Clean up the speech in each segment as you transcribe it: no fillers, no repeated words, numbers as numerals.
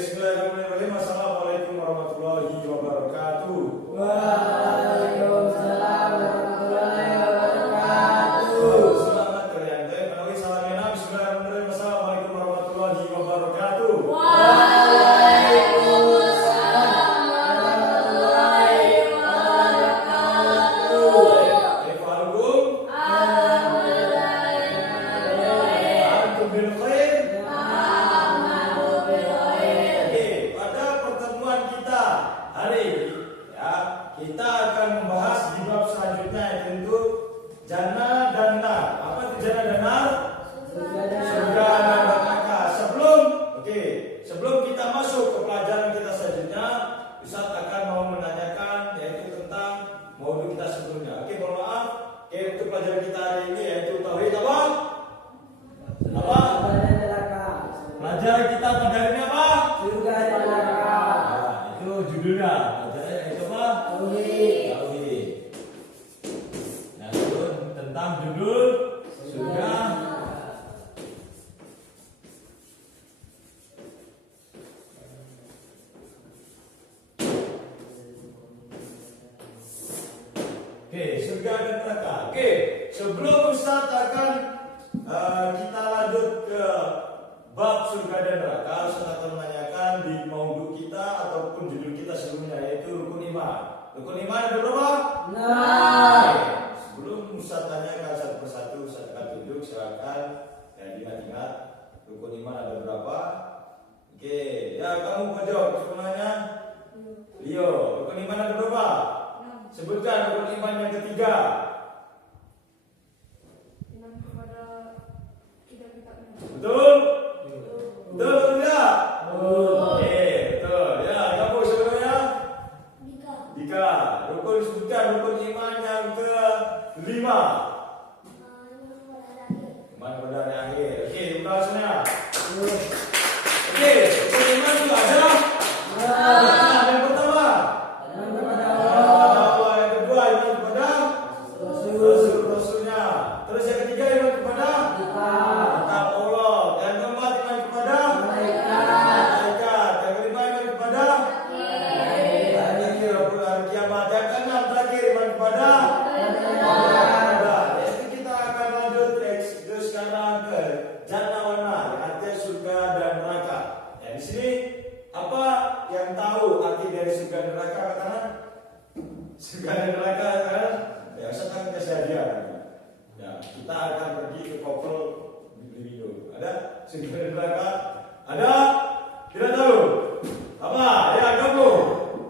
Bismillahirrahmanirrahim. Assalamualaikum warahmatullahi wabarakatuh. Waalaikumsalam warahmatullahi wabarakatuh. Selamat kalian menawi salamnya. Bismillahirrahmanirrahim. Assalamualaikum warahmatullahi wabarakatuh. Waalaikumsalam warahmatullahi wabarakatuh. Kaifalukum? Antum bil khair? Oke, pada pertemuan kita hari ini ya, kita akan membahas di bab selanjutnya yaitu jannah dan nar. Apa itu jannah dan nar? Surga dan neraka. Sebelum kita masuk ke pelajaran kita selanjutnya, Ustaz akan mau menanyakan yaitu tentang modul kita sebelumnya. Oke, mohon maaf. Oke, untuk pelajaran kita hari ini yaitu tauhid apa? Pelajaran kita pada hari ini apa? Surga dan neraka. Nah, itu judulnya. Pelajaran itu apa? Tauhid. Tauhid. Nah, itu tentang judul surga. Oke, surga dan neraka. Oke, sebelum Ustaz akan kita lanjut ke bab surga dan neraka, Ustaz akan menanyakan di maudhu kita ataupun judul kita sebelumnya yaitu rukun iman. Rukun iman ada berapa? Nah. Oke, sebelum Ustaz tanyakan satu persatu, Ustaz akan tunjuk, silakan dan ingat-ingat rukun iman ada berapa. Oke, ya kamu pojok sebenarnya. Leo, rukun iman ada berapa? Sebutkan rukun iman yang ketiga. Iman kepada kitab-kitabnya. Betul? Betul atau tidak? Betul. Oke, betul. Ya, kamu sebenarnya? Dika. Dika. Rukun sebutkan rukun iman yang kelima. Iman kepada hari akhir. Oke, bahasanya. Oke, rukun iman itu ada. Nah, yang pertama. Iman kepada Allah. Yang kedua, iman kepada Rasul. Rasulnya. Terus yang ketiga, iman kepada Kitab. kitab Allah. Yang keempat, iman kepada malaikat. Yang kelima, iman kepada hari akhir, hari kiamat. Yang keenam terakhir, iman kepada Allah. Jadi kita akan lanjut ke sekarang ke jannah wa nar, artinya surga dan neraka. Ya, di sini apa yang tahu arti dari surga dan neraka katakan? Surga dan neraka kan? Ya, Ustaz akan kasih hadiah. Ya, kita akan pergi ke Kopel beli minum. Ada surga dan neraka? Ada? Tidak tahu? Apa? Ya, kamu.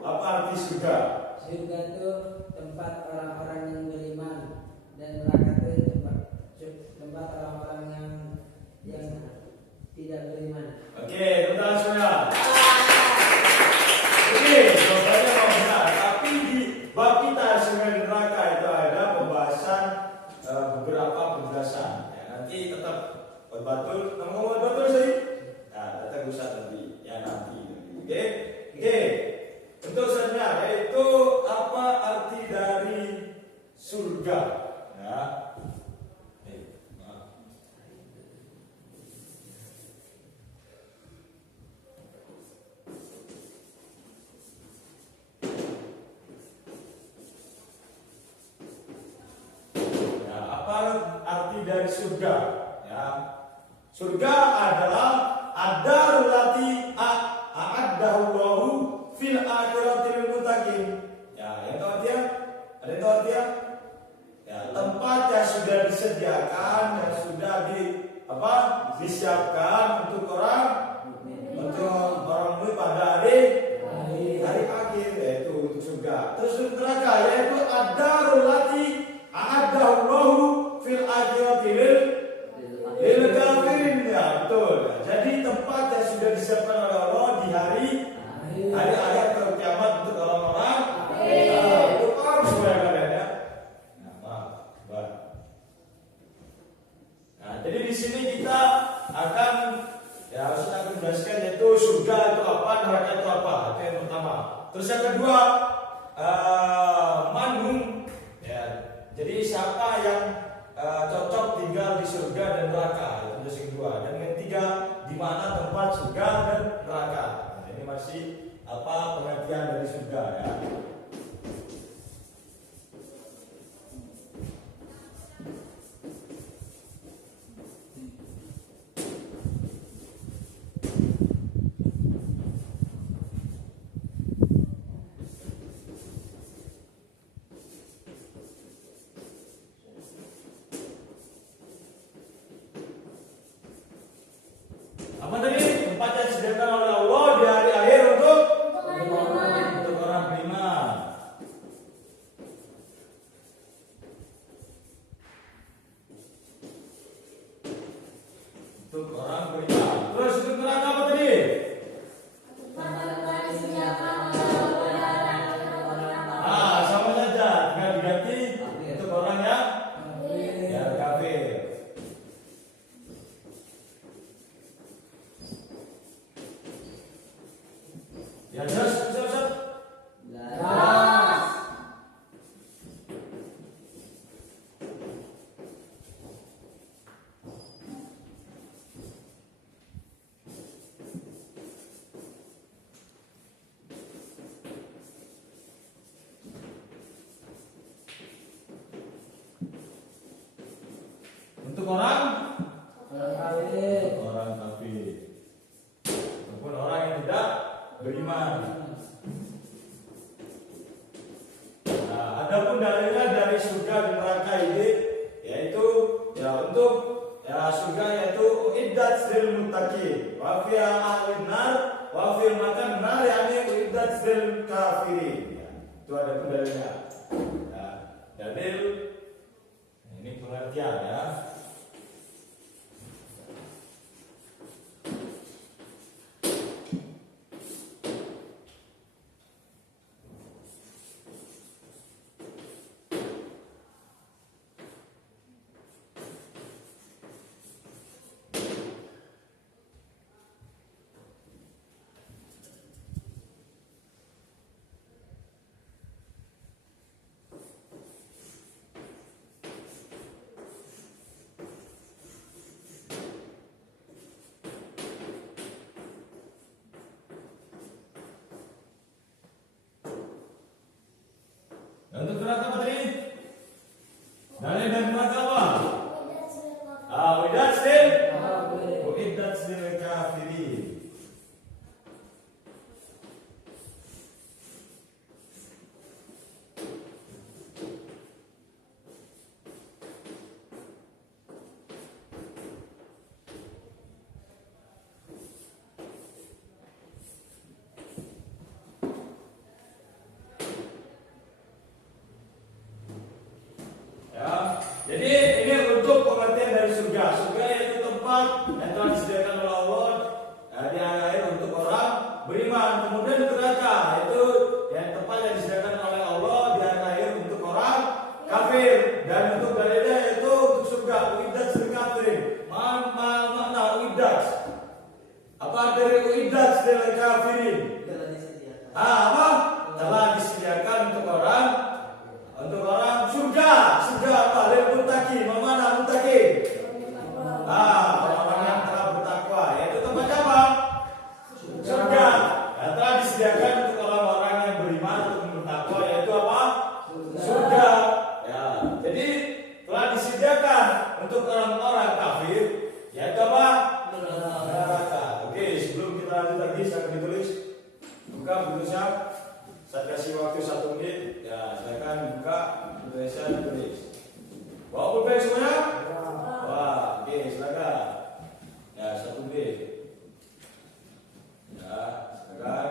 Apa arti surga? Surga itu tempat orang-orang yang beriman dan neraka itu tempat orang-orang yang tidak beriman. Oke, tepuk semua. Oke, jawabannya mau benar. Tapi di bab kita surga dan neraka itu ada pembahasan beberapa penjelasan. Ya, nanti tetap betul. Kamu betul sih? Nah, tetap usah nanti. Ya nanti. Oke, oke. Untuk selanjutnya yaitu apa arti dari surga? Ya. Maaf. Ya, apa arti dari surga? Ya. Surga adalah adarul lati a'addahullahu fil akhiratil muttaqin. Ya, yang tahu artinya? Ada yang tahu artinya? Ya, tempat yang sudah disediakan, yang sudah disiapkan untuk orang mukmin pada hari akhir, yaitu untuk surga. Terus untuk neraka yaitu adarul lati a'addahullahu fil akhiratil lil kafirin. Ya, betul. Jadi tempat yang sudah disiapkan oleh Allah di hari akhir atau kiamat untuk orang-orang untuk orang semua kalian ya. Nah, maaf. Nah, jadi di sini kita akan harus menjelaskan yaitu surga itu apa, neraka itu apa. Itu yang pertama. Terus yang kedua, manhum. Ya, jadi siapa yang cocok tinggal di surga dan neraka, itu yang kedua. Dan yang ketiga, di mana tempat surga dan neraka. kasih apa pengertian dari surga ya. Apa tadi? Tempat yang disediakan oleh Allah di hari akhir untuk orang beriman. Untuk orang beriman. Terus itu neraka apa tadi? Sama saja. Tinggal diganti untuk orang yang kafir. Ya, jelas, Ustaz. Untuk orang kafir ataupun orang yang tidak beriman. Nah, adapun dalilnya dari surga dan neraka ini yaitu untuk surga yaitu iddat lil muttaqin wa fi ahlin nar wa fi makan nar yakni iddat lil kafirin. Itu ada dalilnya. Dalil ini pengertian ya. Untuk neraka apa tadi? Dalil dan neraka apa? Uiddat lil kafirin. Jadi ini untuk pengertian dari surga. Surga yaitu tempat yang telah disediakan oleh Allah di akhir untuk orang beriman. Kemudian neraka yaitu yang tempat yang disediakan oleh Allah di akhir untuk orang kafir. Dan untuk dalilnya yaitu untuk surga uiddat lil kafirin. Makna uiddat. Apa dari uiddat lil kafirin? Apa? Telah disediakan untuk orang surga. Surga apa? Lil muttaqin. Mana muttaqin? Orang-orang yang telah bertakwa. Yaitu tempatnya apa? Surga. Yang telah disediakan untuk orang-orang yang beriman untuk bertakwa yaitu apa? Surga. Ya. Jadi telah disediakan untuk orang-orang kafir yaitu apa? Neraka. Oke, sebelum kita lanjut lagi saya akan ditulis. Buka buku siap. Saya kasih waktu 1 menit. Ya, silakan buka tulisan tulis. Bawa pulpen semuanya? Wah, oke, silakan. Ya, 1B. Ya, silakan.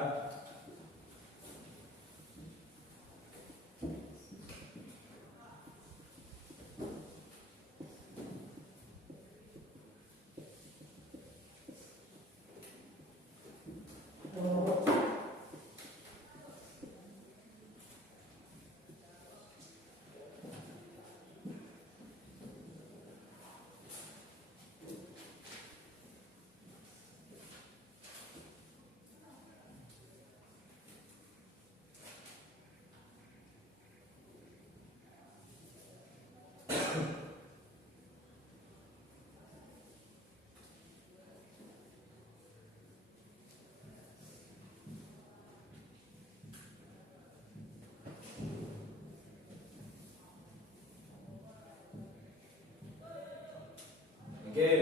Oke,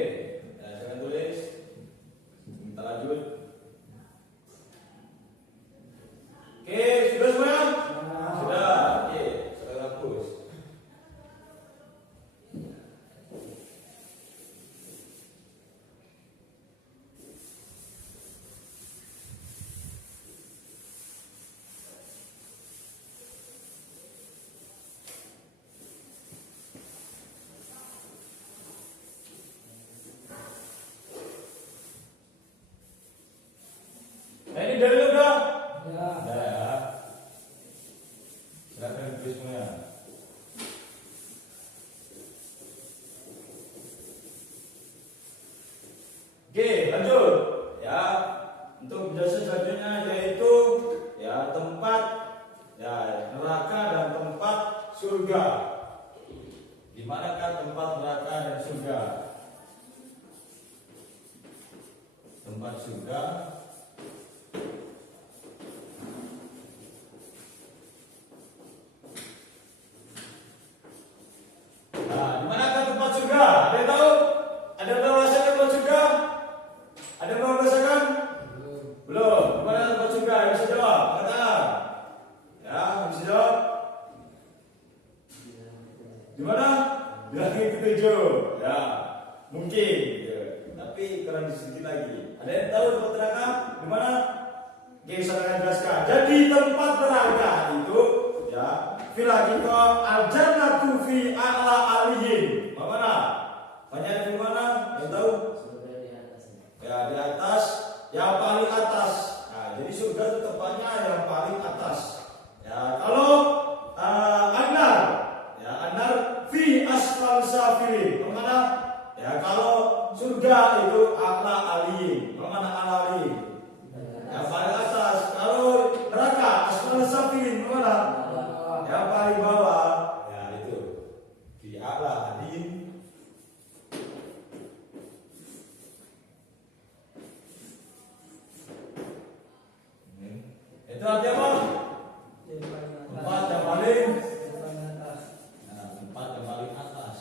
silakan tulis. Kita lanjut. Oke, sudah semua? Sudah. Oke, sudah hapus. Nah, ini dari udah. Ya. Udah ya. Silakan tulis semua. Oke, lanjut. Ya, untuk penjelasan selanjutnya yaitu ya tempat ya neraka dan tempat surga. Di manakah tempat neraka dan surga? Tempat surga. Nah, di manakah tempat surga? Ada yang tahu? Ada yang merasakan tempat surga? Ada yang merasakan? Belum. Di mana tempat surga? Yang bisa jawab? Katakan. Ya, yang bisa jawab? Di mana? Di langit ketujuh. Ya, mungkin. Ya. Tapi kurang sedikit lagi. Ada yang tahu tempat neraka? Di mana? Oke, saya akan jelaskan. Jadi tempat neraka itu, ya, filakito al-jannatu fi a'la aliyin. Mana? Banyak di mana? Yang tahu? Surga di atasnya. Ya, di atas, yang paling atas. Nah, jadi surga itu tempatnya yang paling atas. Ya, kalau anar, ya anar fi asfal safilin. Mana? Ya, kalau surga itu a'la aliyin. Mana a'la aliyin? Yang paling atas. Kalau neraka asfal safilin. Mana? Yang paling bawah. Ya, itu fi a'la aliyin. Itu artinya apa? Tempat yang paling nah, tempat yang paling atas.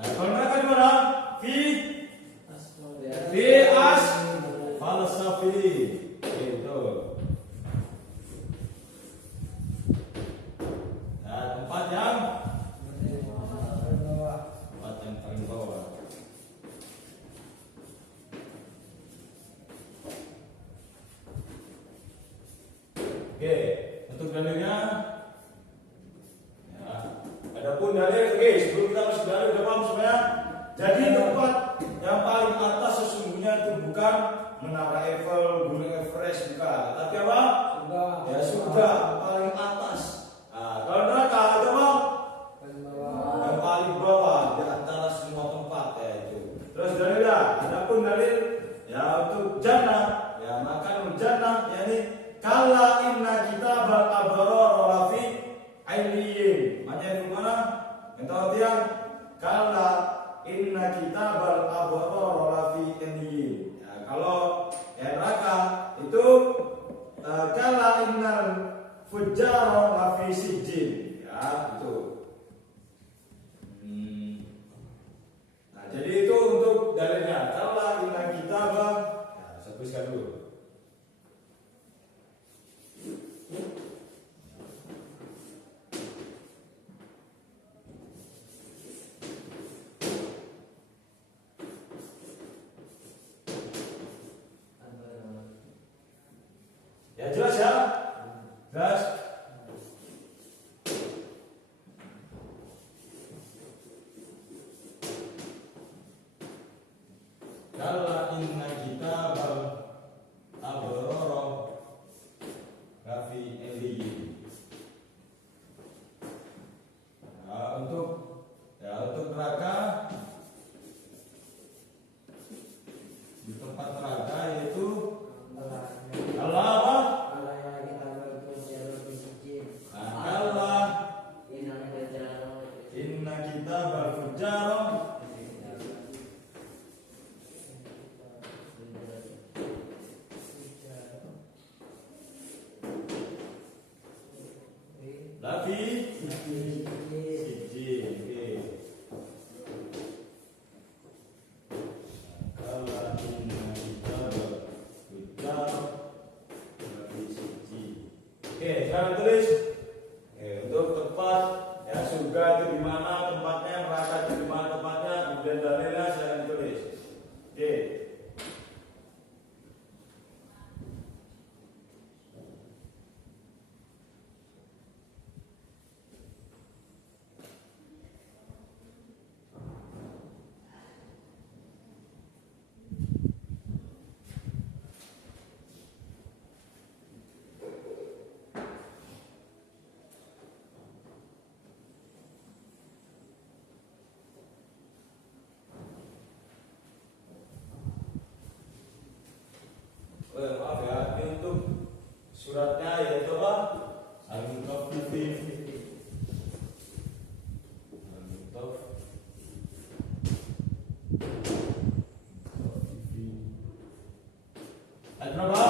Nah, kalau mereka di mana? Fi as falsafi. Itu. Nah, tempat yang paling bawah. Oke, untuk dalilnya, ya, adapun dalil, oke, sebelum kita masuk dalil, udah paham semuanya? Jadi tempat yang paling atas sesungguhnya itu bukan menara Eiffel, Gunung Everest, bukan. Tapi apa? Ya surga paling atas. Nah, kalau neraka itu apa? Yang paling bawah di antara semua tempat ya itu. Terus dalilnya, adapun dalil, ya untuk jannah, ya makan jannah, ya ini. Kala inna kitabal abror lafi ailiyin. Maknanya itu mana? Yang tahu artinya? Kala inna kitabal abror lafi ailiyin. Ya, kalau ya neraka itu kala innal fujjar lafi sijjin. Ya, itu. Nah, jadi itu untuk dalilnya. Kala inna kitabal, ya, saya tuliskan dulu. Ya jelas ya? Jelas? Kala inna kitabal abror lafi ailiyin. Nah, untuk neraka, di tempat neraka yaitu Allah apa? Nah, Allah inna kitabal fujjar lafi Siji. Oke. Kalau inna kitaba berarti siji. Oke, sekarang tulis. Oke, untuk tempat ya surga itu di mana tempatnya, neraka itu di mana tempatnya, kemudian dalilnya saya tulis. Oke. Maaf ya, ini untuk suratnya yaitu apa? Al-Mutaffifin. Ayat berapa?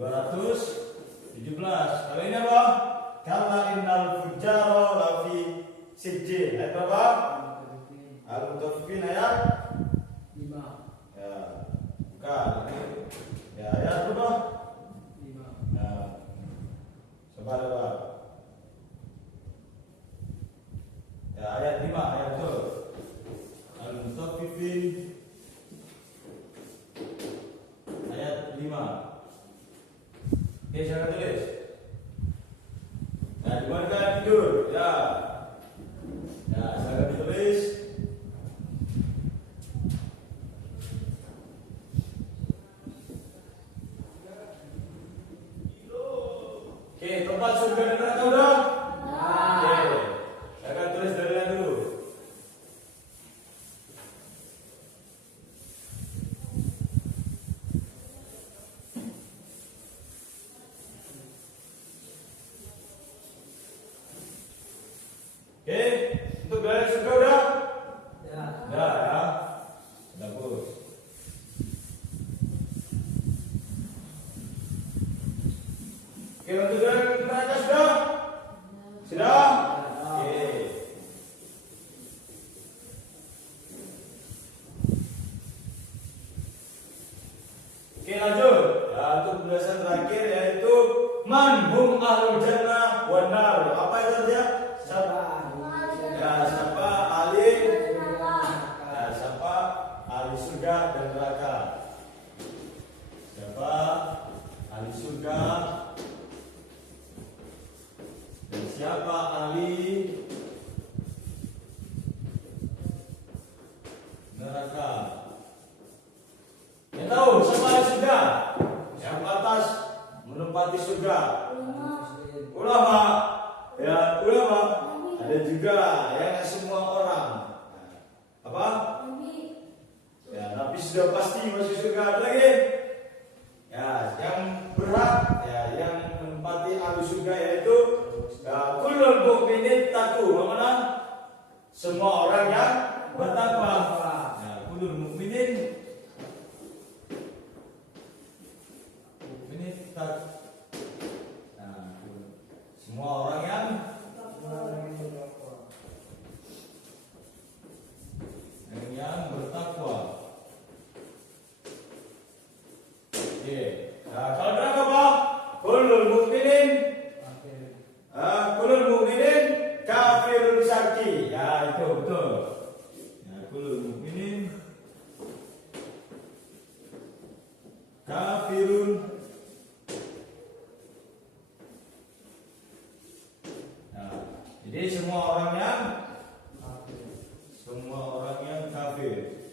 217. Kali ini apa? Kalla innal fujjara lafi sijjin. Ayat berapa? Al-Mutaffifin ayat 5. ya. Bukan ini. Ya, ayat berapa? 5. Nah, coba coba. Ya, ayat 5, ayat betul. Al-Mutaffifin ayat 5. Oke, saya tulis. Nah, dibuatkan tidur. Ya. Ya, saya tulis. Oke, tempat surga dan neraka udah? Oke, saya akan tulis dalilnya dulu. Oke, untuk dalil surga udah? Ya. Udah ya. Bagus. Oke, untuk dalil neraka sudah? Sudah? Oke. Oke, lanjut. Ya, untuk penjelasan terakhir yaitu man hum ahlul jannah wan nar. Apa itu artinya? Siapa? Ya, siapa ahli? Ya, siapa ahli surga dan neraka? Siapa ahli surga dan siapa ahli neraka? Yang tahu siapa ahli surga? Yang atas menempati surga. Ulama. Ya, ulama. Ada juga yang semua orang. Apa? Ya, Nabi sudah pasti masuk surga. Ada lagi? Ya, yang berhak ya yang menempati ahli surga yaitu ya, kullul mu'minin taqu. Mana? Semua orang yang bertakwa. Ya, kullul mu'minin tak. Nah, semua orang yang bertakwa. Oke. Nah, kalau neraka apa? Kullul mu'minin kafirun syaki. Ya, itu betul. Ya, kullul mu'minin kafirun. Nah, jadi semua orang yang kafir.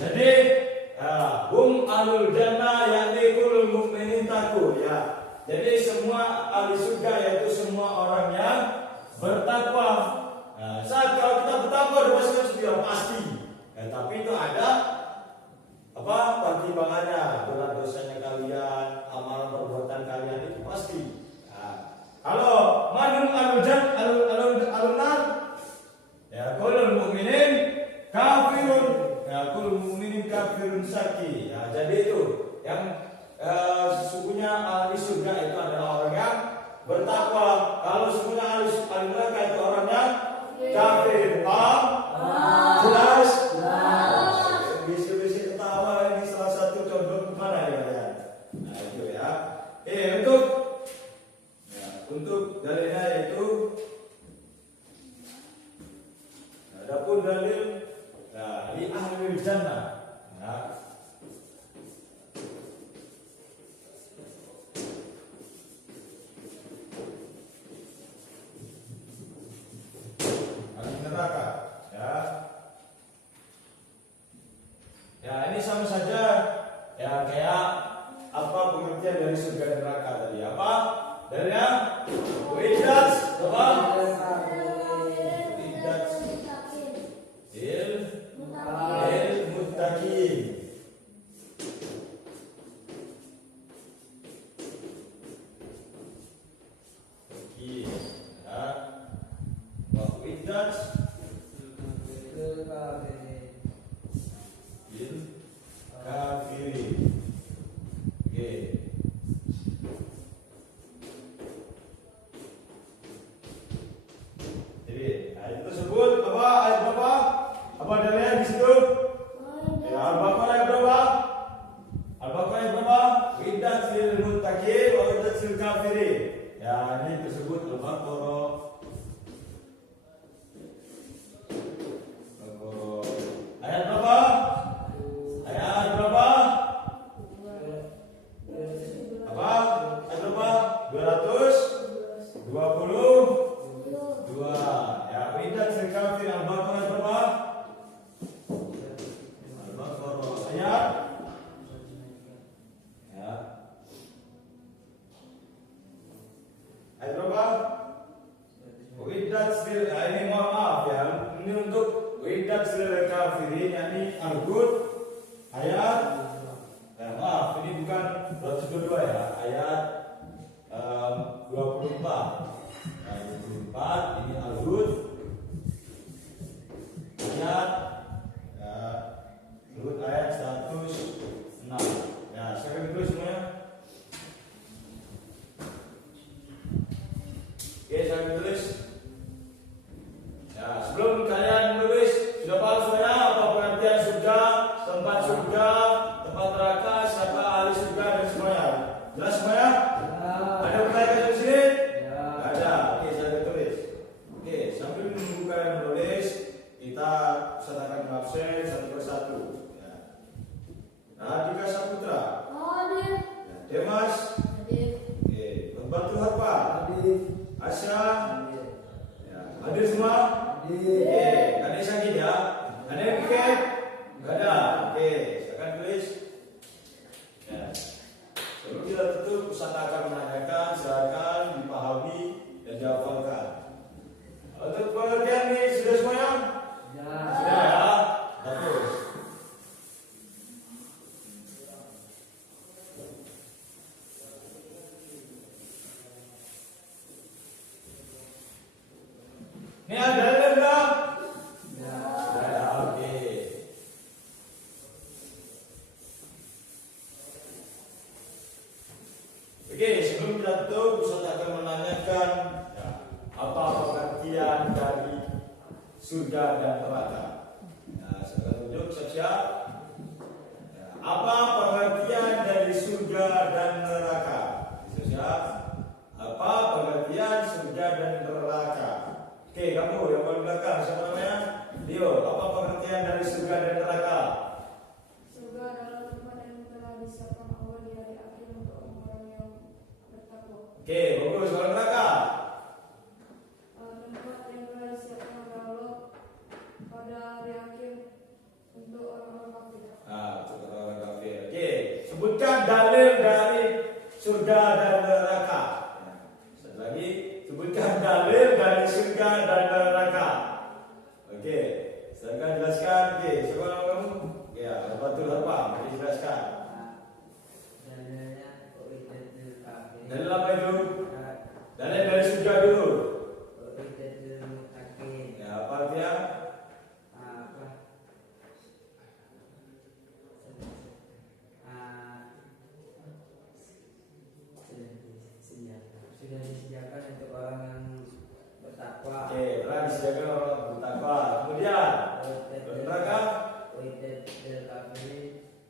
Jadi, hum ahlul jannah yakni kullul mu'minin taqu ya. Jadi semua ahli surga yaitu semua orang yang bertakwa. Nah, saat kalau kita bertakwa dipastikan sudah pasti. Ya, tapi itu ada apa pertimbangannya, berat dosanya kalian, amalan perbuatan kalian itu pasti. Nah, kalau manum alun nar ya kullul mu'minin kafirun ya kullul mu'minin kafirun syaki. Ya, jadi itu yang Nah itu ya. Untuk dalilnya yaitu adapun dalil li ahli jannah. Nah, ahli neraka ya. Ya ini sama saja ya kayak apa pengertian dari surga dan neraka tadi apa? Dalilnya Widas apa? Widas il muttaqin. Ya. Wa widas il kafirin. Oke. Jadi ayat tersebut apa? Ayat berapa? Apa dalilnya di situ? Ya, Al-Baqarah ayat berapa? Al-Baqarah ayat berapa? Widat lil muttaqin wa widat lil kafirin. Ya, ini tersebut Al-Baqarah. Ayat berapa? Ayat berapa? Apa? Ayat berapa? 222. Ya, widat lil kafirin. Al-Baqarah ayat berapa? Al-Baqarah ayat ya. Ayat berapa? Widat lil ini mohon maaf ya. Ini untuk widat lil kafirin yakni Al-Hud ayat maaf ini bukan 222 ya. Ayat 24. Ayat 24 ini Al-Hud ayat Hud ayat 106. Ya, saya akan tulis semuanya. Oke, saya akan tulis. Ya, sebelum kalian menulis, sudah paham semuanya apa pengertian surga, tempat surga, tempat neraka, siapa ahli surga dan semuanya. Jelas semuanya? Ada pertanyaan di sini? Tidak ada. Oke, saya akan tulis. Oke, sambil menunggu kalian menulis, kita sertakan absen satu persatu. Ya. Radika Saputra, ya. Demas, oke. Pembantu Harpa, Asya, ya. Hadir semua? Oke, ada yang sakit ya? Ada yang pikir? Enggak ada. Oke, saya akan tulis. Ya. Sebelum kita tutup, Ustaz akan menanyakan, silakan dipahami dan dihafalkan. Untuk pengertian ini sudah semuanya? Sudah ya? Bagus. Ini ada enggak? Ya, oke. Oke, sebelum kita tutup, Ustaz akan menanyakan ya, apa pengertian dari surga dan neraka. Nah, saya akan tunjuk siap-siap. Ya, apa pengertian dari surga dan neraka? Siap-siap. Apa pengertian surga dan neraka? Oke, kamu yang paling belakang, siapa namanya? Dio, apa pengertian dari surga dan neraka? Surga adalah tempat yang telah disiapkan Allah di hari akhir untuk orang-orang yang bertakwa. Oke, bagus. Kalau neraka? Tempat yang telah disiapkan oleh Allah pada hari akhir untuk orang-orang kafir. Untuk orang kafir. Oke, sebutkan dalil dari surga dan neraka. Satu lagi, sebutkan dalil dari surga dan neraka. Oke, saya akan jelaskan. Oke, siapa nama kamu? Ya, Batul Harpa. Oke, jelaskan. Dalil apa itu? Dalil dari surga dulu. Ya, apa artinya? Sudah disediakan untuk orang yang bertakwa. Oke, telah disediakan orang bertakwa. Kemudian, neraka.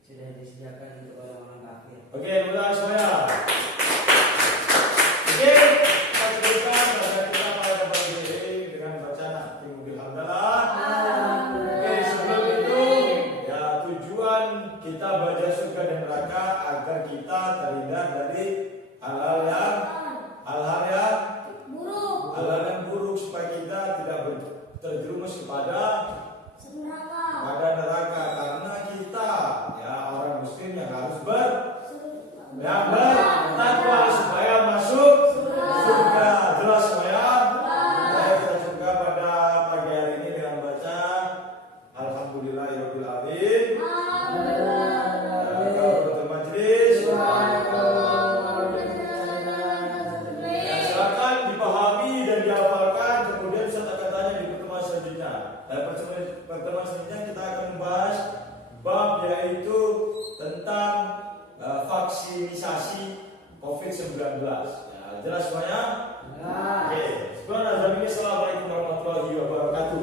Sudah disediakan untuk orang-orang kafir. Oke, jelas semuanya. Oke, kita teruskan baca kita pada pagi ini dengan bacaan Timur Hamdalah. Oke, sebelum itu ya tujuan kita baca surga dan neraka agar kita terhindar dari hal-hal yang buruk supaya kita tidak terjerumus kepada neraka, karena kita ya orang muslim yang harus bertakwa supaya masuk surga. Jelas semuanya? Saya kita surga pada pagi hari ini dengan baca Alhamdulillahirabbil alamin. Kepada majelis silakan dipahami dan dihafalkan, kemudian bisa katanya di pertemuan selanjutnya. Dan pertemuan selanjutnya kita akan membahas bab yaitu tentang vaksinisasi COVID-19. Ya, jelas semuanya? Oke. Sebelum azan ini, assalamualaikum warahmatullahi wabarakatuh.